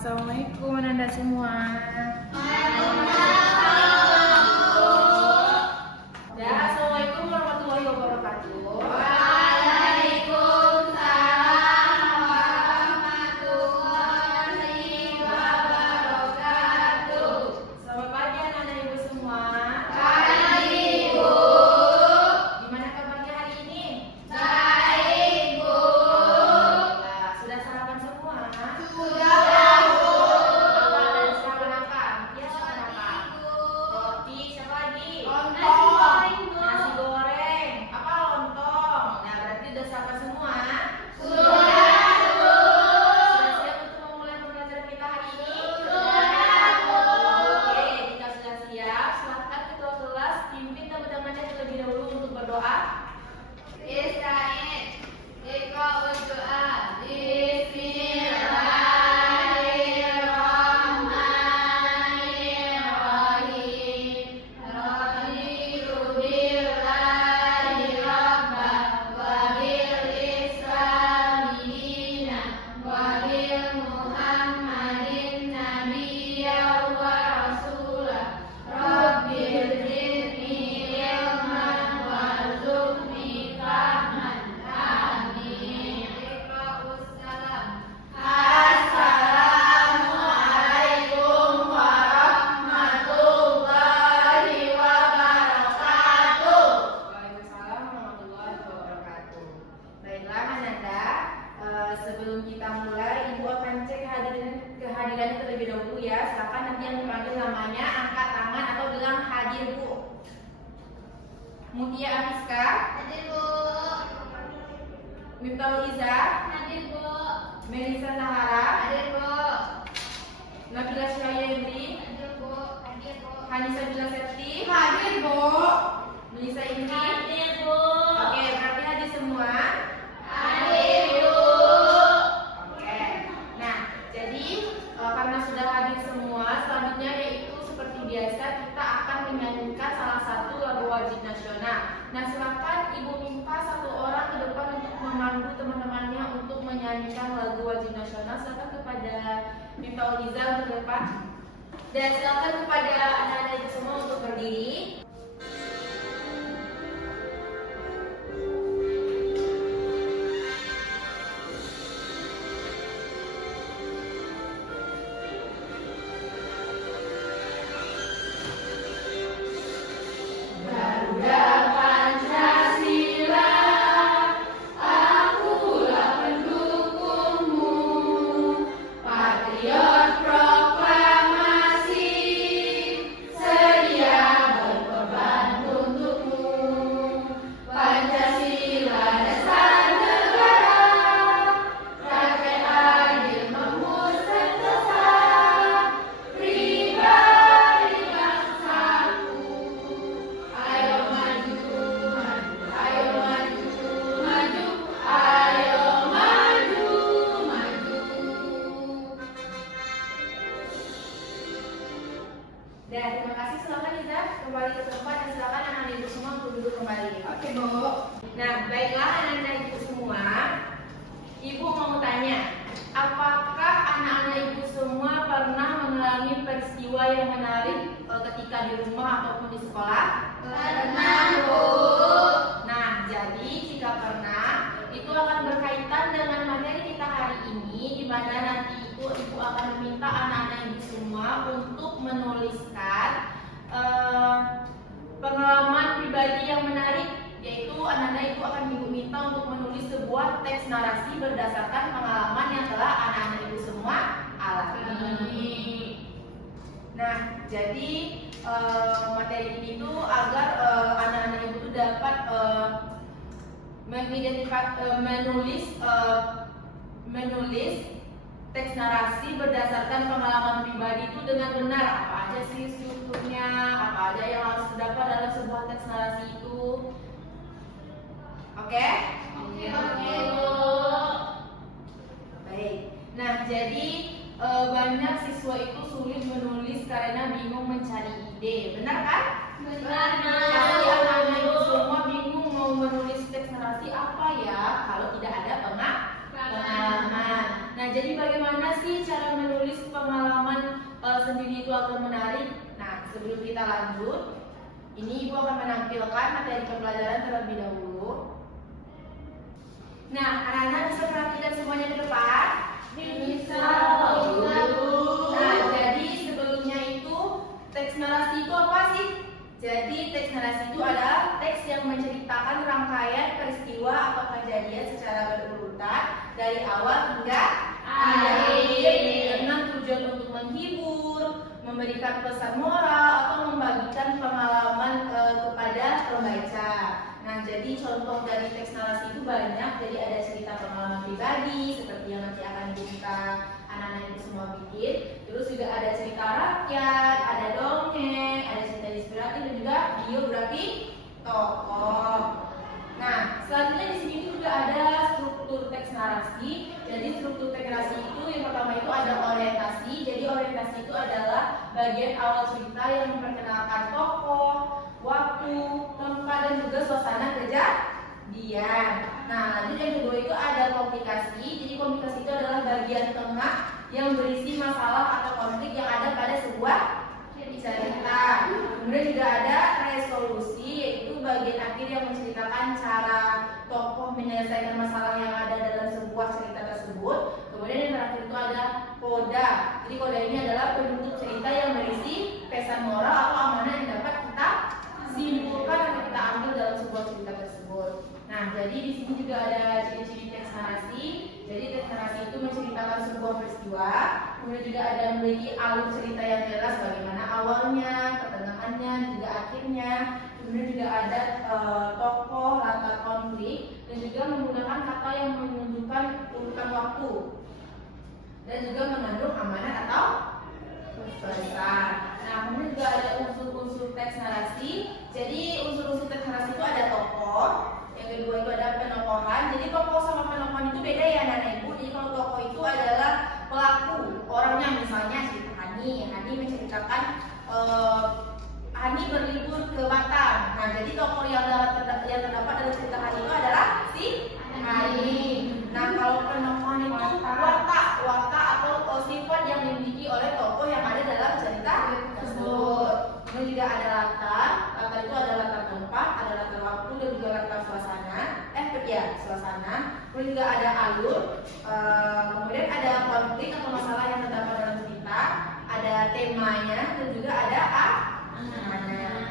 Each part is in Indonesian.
Assalamualaikum Anda semua. Ya, Assalamualaikum warahmatullahi wabarakatuh. Waalaikumsalam warahmatullahi wabarakatuh. Selamat pagi anak-anak ibu semua. Pagi, Bu. Gimana kabarnya hari ini? Baik, Bu. Nah, sudah sarapan semua? Sudah, Bu. Ada sarapan apa? Ya, sarapan apa? Roti, siapa lagi? Lontong. Nasi goreng. Apa lontong? Nah, berarti udah sarapan semua. Sudah, Bu. Sudah siap untuk memulai pembelajaran kita hari ini? Sudah, Bu. Oke, jika sudah siap, silakan ketua kelas pimpin teman-temannya terlebih dahulu untuk berdoa. Israel, iqra'ud doa. Bismillahirrahmanirrahim. Raditu billahi rabbah wa bil islami dinan wa bil muhammadin nabiyyan wa rasulah. Rabbil zidni ilman warzuqni fahman. Amin. Iqra'us salam. Assalamualaikum warahmatullahi wabarakatuh. Waalaikumsalam warahmatullahi wabarakatuh. Baiklah, Ananda, sebelum kita mulai, Ibu akan cek kehadirannya terlebih dahulu ya. Silakan nanti yang dipanggil namanya angkat tangan atau bilang hadir, Bu. Mutia Afiska, Hadir, Bu. Miftahul Iza, Hadir, Bu. Melisa Nahara, Hadir, Bu. Nabila Syahayendri, Hadir, Bu. Hadir, Bu. Hanisa Bila Septi, Hadir, Bu. Melisa Indri. Hadir, Bu. Oke, berarti hadir semua. Hadir, Bu. Oke. Nah, jadi karena sudah hadir semua, selanjutnya yaitu seperti biasa kita akan menyanyikan salah satu lagu wajib nasional. Nah, silakan Ibu minta satu orang ke depan untuk memandu teman-temannya untuk menyanyikan lagu wajib nasional. Silakan kepada Miftahul Iza untuk ke depan. Dan silakan kepada anak-anak ibu semua untuk berdiri. Garuda Pancasila, akulah pendukungmu. Patriot proklamasi, sedia berkorban untukmu. Pancasila dasar negara, rakyat adil makmur sentosa, pribadi bangsaku. Ayo maju, maju, ayo maju, maju, ayo maju, maju. Dan terima kasih, silakan Iza kembali ke tempat dan silakan anak-anak ibu semua untuk duduk kembali. Oke, Bu. Nah, baiklah anak-anak ibu semua, Ibu mau tanya, apakah anak-anak ibu semua pernah mengalami peristiwa yang menarik ketika di rumah ataupun di sekolah? Pernah, Bu. Nah, jadi jika pernah, itu akan berkaitan dengan materi kita hari ini, di mana nanti ibu akan meminta anak-anak ibu semua untuk menuliskan pengalaman pribadi yang menarik, yaitu anak-anak ibu akan ibu minta untuk menulis sebuah teks narasi berdasarkan pengalaman yang telah anak-anak ibu semua alami. Nah, jadi materi ini tuh agar anak-anak ibu tuh dapat menulis teks narasi berdasarkan pengalaman pribadi itu dengan benar. Apa aja sih strukturnya, apa aja yang harus terdapat dalam sebuah teks narasi itu. Oke? Oke, Bu. Baik. Nah, jadi banyak siswa itu sulit menulis karena bingung mencari ide. Benar kan? Benar. Pasti anak-anak itu semua bingung mau menulis teks narasi apa ya kalau tidak ada pengalaman. Nah, jadi bagaimana sih cara menulis itu akan menarik. Nah, sebelum kita lanjut, ini Ibu akan menampilkan materi pembelajaran terlebih dahulu. Nah, anak-anak bisa perhatikan semuanya di depan? Bisa. Nah, jadi sebelumnya itu teks narasi itu apa sih? Jadi teks narasi itu adalah teks yang menceritakan rangkaian peristiwa atau kejadian secara berurutan dari awal hingga akhir dengan tujuan untuk menghibur, memberikan pesan moral atau membagikan pengalaman kepada pembaca. Nah, jadi contoh dari teks narasi itu banyak. Jadi ada cerita pengalaman pribadi seperti yang nanti akan kita anak-anak itu semua bikin. Terus juga ada cerita rakyat, ada dongeng, ada cerita inspiratif dan juga biografi tokoh. Nah, selanjutnya di sini juga ada struktur teks narasi. Jadi struktur teks narasi itu yang pertama itu ada orientasi. Jadi orientasi itu adalah bagian awal cerita yang memperkenalkan tokoh, waktu, tempat dan juga suasana kejadian. Nah, lanjut yang kedua itu ada komplikasi. Jadi komplikasi itu adalah bagian tengah yang berisi masalah atau konflik yang ada pada sebuah cerita. Kemudian juga ada resolusi, yaitu bagian akhir yang menceritakan cara tokoh menyelesaikan masalah yang ada dalam sebuah cerita tersebut. Kemudian yang terakhir itu ada koda. Jadi koda ini adalah penutup cerita yang berisi pesan moral atau amanah yang dapat kita simpulkan atau kita ambil dalam sebuah cerita tersebut. Nah, jadi di sini juga ada ciri-ciri teks narasi. Jadi teks narasi itu menceritakan sebuah peristiwa, kemudian juga ada memiliki alur cerita yang jelas, bagaimana awalnya, pertengahannya, juga akhirnya. Kemudian juga ada tokoh, latar konflik, dan juga menggunakan kata yang menunjukkan urutan waktu, dan juga mengandung amanat atau pesan. Nah, kemudian juga ada unsur-unsur teks narasi. Jadi unsur-unsur teks narasi itu ada tokoh, yang kedua itu ada penokohan. Jadi tokoh sama penokohan itu beda ya anak-anak ibu. Jadi kalau tokoh itu adalah pelaku, orangnya, misalnya cerita Hani. Hani menceritakan Hani berlibur ke Batam. Nah, jadi tokoh yang terdapat dalam cerita Hani itu adalah si Hani. Nah, kalau penokohan itu watak atau sifat yang dimiliki oleh tokoh yang ada dalam cerita tersebut. Kemudian juga ada latar itu ada latar tempat, ada latar waktu, dan juga latar suasana. Suasana. Kemudian juga ada alur. Kemudian ada konflik atau masalah yang terdapat dalam cerita, ada temanya, dan juga ada amanah.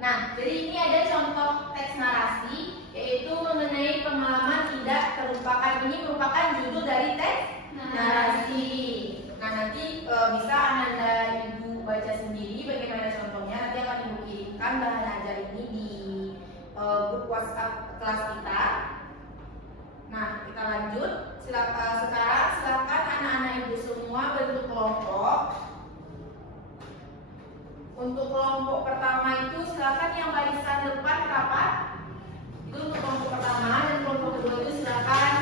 Nah, jadi ini ada contoh teks narasi, yaitu mengenai pengalaman tidak terlupakan. Ini merupakan judul dari teks narasi. Nah, nanti bisa Ananda Ibu baca sendiri bagaimana contohnya. Nanti akan Ibu kirimkan bahan ajar ini di grup WhatsApp kelas kita. Nah, kita lanjut. Sekarang silakan anak-anak Ibu semua bentuk kelompok. Untuk kelompok pertama itu silakan yang barisan depan rapat. Itu untuk kelompok pertama, dan kelompok kedua itu silakan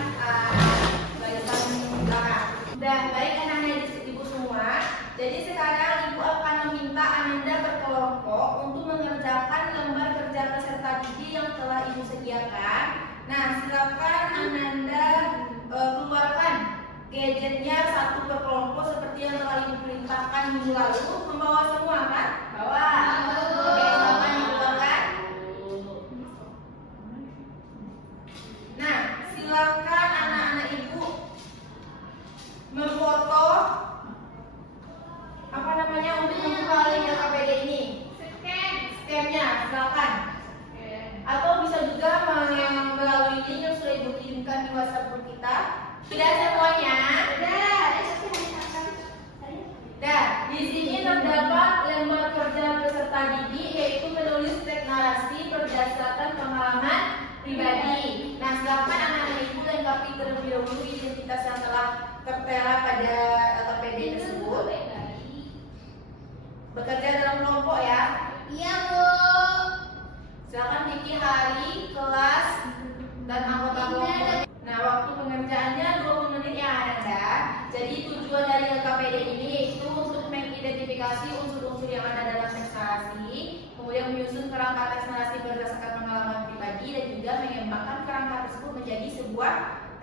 barisan belakang. Dan baik anak-anak Ibu semua, jadi sekarang Ibu akan meminta Ananda berkelompok untuk mengerjakan lembar kerja peserta didik yang telah Ibu sediakan. Nah, silakan Ananda keluarkan gadgetnya satu per kelompok seperti yang telah Ibu perintahkan minggu lalu. Membawa semua kan? Bawa. Oke, silakan dikeluarkan. Nah, silakan anak-anak Ibu memfoto untuk membuka link LKPD ini. Scan-nya silakan. Atau bisa juga melalui link yang sudah Ibu kirimkan di WhatsApp group kita. Sudah semuanya? Sudah. Di sini terdapat lembar kerja peserta didik, yaitu menulis teks narasi berdasarkan pengalaman pribadi. Nah, silakan anak-anak Ibu lengkapi terlebih dahulu identitas yang telah tertera pada LKPD tersebut. Bekerja dalam kelompok ya. Iya, Bu. Silakan pilih hari, kelas, dan anggota kelompok. Nah, waktu pengerjaannya 20 menit ya Anda. Jadi tujuan dari LKPD ini yaitu untuk mengidentifikasi unsur-unsur yang ada dalam teks narasi, kemudian menyusun kerangka teks narasi berdasarkan pengalaman pribadi, dan juga mengembangkan kerangka tersebut menjadi sebuah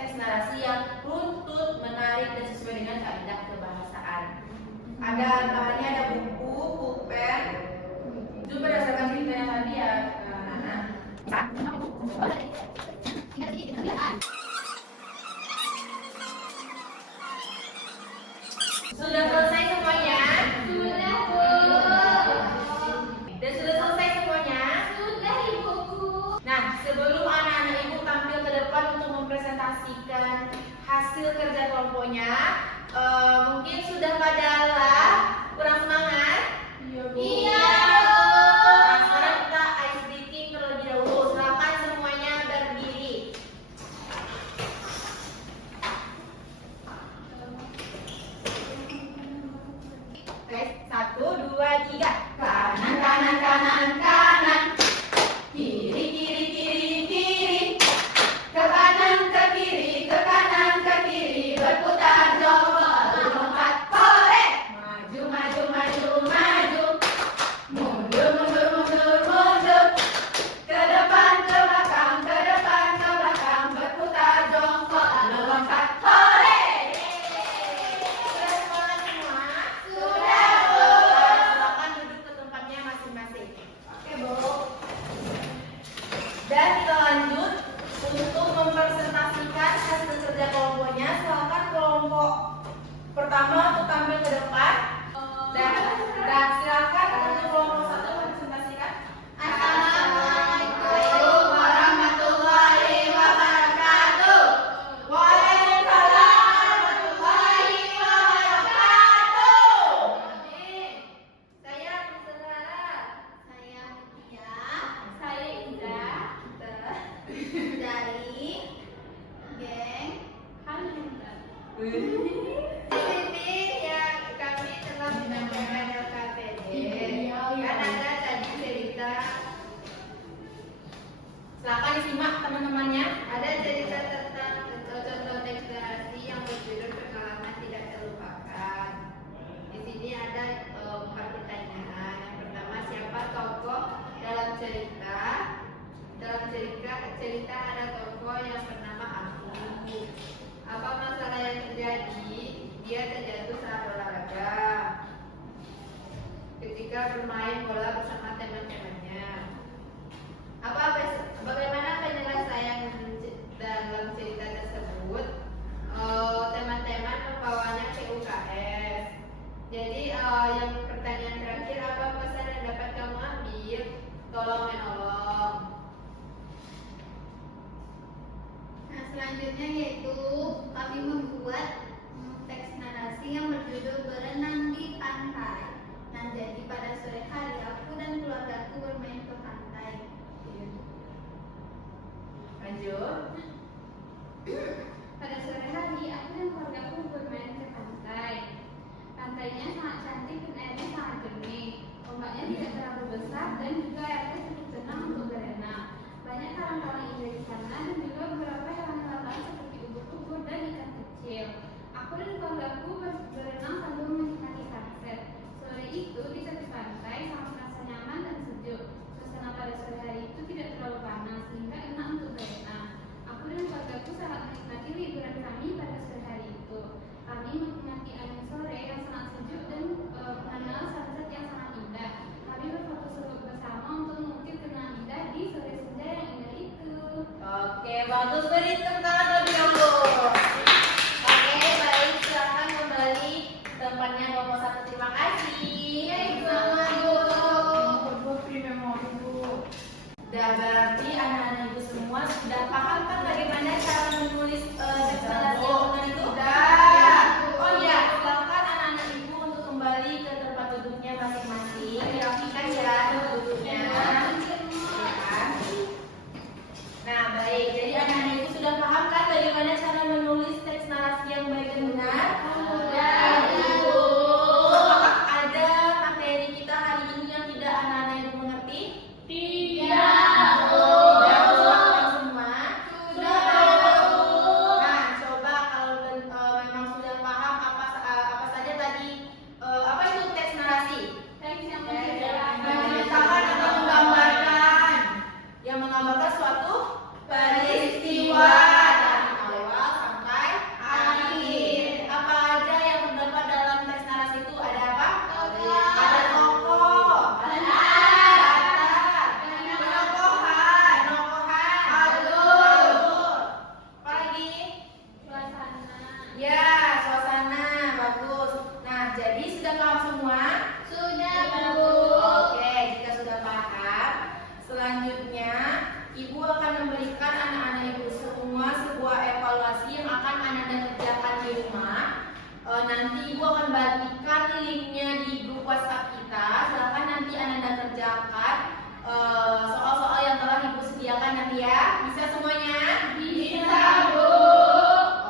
teks narasi yang runtut, menarik, dan sesuai dengan kaidah kebahasaan. Ada bahannya, ada buku, pulpen. Itu berdasarkan ceritanya tadi ya, Nana. Sudah selesai semuanya? Sudah, Bu. Dan sudah selesai semuanya? Sudah, Ibuku. Nah, sebelum anak-anak ibu tampil ke depan untuk mempresentasikan hasil kerja kelompoknya, mungkin sudah pada lelah, kurang semangat? Iya, Bu. Nah, sekarang kita ice breaking terlebih dahulu. Silakan semuanya berdiri. Guys, 1, 2, 3. Kanan, kanan, kanan, kanan. Kiri, kiri, kiri, kiri. Ke kanan, ke kiri, ke kanan, ke kiri. Berputar coba, lompat, hore. Maju, maju, maju, maju. Mundur, mundur, mundur, mundur. Ke depan, ke belakang, ke depan, ke belakang. Berputar jongkok, lalu lompat, hore. Sudah sekolah semua? Sudah, Bu. Silakan duduk ke tempatnya masing-masing. Oke, Bu. Dan kita lanjut untuk mempresentasikan hasil kerja kelompoknya. Silakan kelompok pertama untuk tampil ke depan. Dan silakan untuk kelompok 1 mempresentasikan. Assalamualaikum warahmatullahi wabarakatuh. Waalaikumsalam warahmatullahi wabarakatuh. Saya Sarah. Saya Mutia. Saya Indra. Dari geng Halilintar. Ini yang kami telah menyampaikan LKPD. Kan ada tadi cerita. Silakan disimak teman-temannya. Ada cerita tentang contoh deklarasi yang berjudul pengalaman tidak terlupakan. Di sini ada 4 pertanyaan. Yang pertama, siapa tokoh dalam cerita? Dalam cerita ada tokoh yang bernama Aku. Apa masalah yang terjadi? Dia terjatuh saat olahraga ketika bermain bola bersama teman-temannya. Bagaimana penyelesaian dalam cerita tersebut? Teman-teman membawanya ke UKS. Jadi yang pertanyaan terakhir, apa pesan yang dapat kamu ambil? Tolong menolong. Nah, selanjutnya yaitu kami membuat teks narasi yang berjudul Berenang di Pantai. Nah, jadi pada sore hari aku dan keluargaku bermain ke pantai. Lanjut. Pada sore hari aku dan keluargaku bermain ke pantai. Pantainya sangat cantik dan airnya sangat jernih. Ombaknya tidak terlalu besar dan juga airnya cukup tenang untuk berenang. Banyak karang-karang indah di sana dan juga beberapa hewan-hewan lain seperti ubur-ubur dan ikan kecil. Aku dan keluargaku berenang sambil menikmati sunset. Sore itu di tepi pantai sangat terasa nyaman dan sejuk. Suasana pada sore hari itu tidak terlalu panas sehingga enak untuk berenang. Aku dan keluargaku sangat menikmati liburan kami pada sore hari itu. Kami menikmati angin sore yang sangat sejuk dan mengenal sunset yang sangat indah. Kami berfoto bersama untuk mengukir kenangan indah di sore senja yang indah itu. Oke, bagus, beri tepuk tangan terlebih dahulu. Oke, baik, silakan kembali tempatnya kelompok 1. Terima kasih. Udah, berarti anak-anak ibu semua sudah paham kan bagaimana cara menulis deklarasi omongan itu? Sudah. Oh iya, silakan anak-anak ibu untuk kembali ke tempat duduknya masing-masing. Dirapikan ya tempat duduknya. Nah, baik. Jadi anak-anak ibu sudah paham kan bagaimana cara menulis teks narasi yang baik dan benar? Sudah, Ibu. Apakah ada materi kita hari ini yang tidak anak-anak ibu mengerti? Tidak. Sudah semua? membagikan linknya di grup WhatsApp kita. Silahkan nanti Ananda kerjakan soal-soal yang telah Ibu sediakan nanti ya. Bisa semuanya? Bisa, Bu.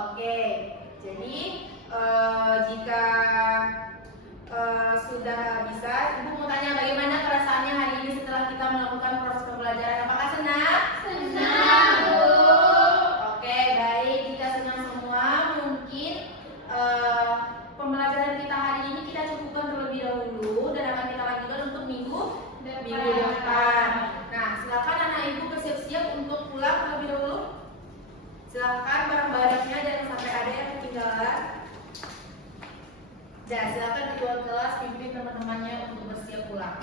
Oke, jadi jika sudah bisa, Ibu mau tanya bagaimana perasaannya hari ini setelah kita melakukan proses pembelajaran? Apakah senang? Senang, Bu. Oke, baik. Jika senang semua, mungkin pembelajaran kita hari ini kita cukupkan terlebih dahulu dan akan kita lanjutkan untuk minggu depan. Nah, silakan anak ibu bersiap-siap untuk pulang terlebih dahulu. Silakan barang-barangnya jangan sampai ada yang ketinggalan. Dan silakan ketua kelas pimpin teman-temannya untuk bersiap pulang.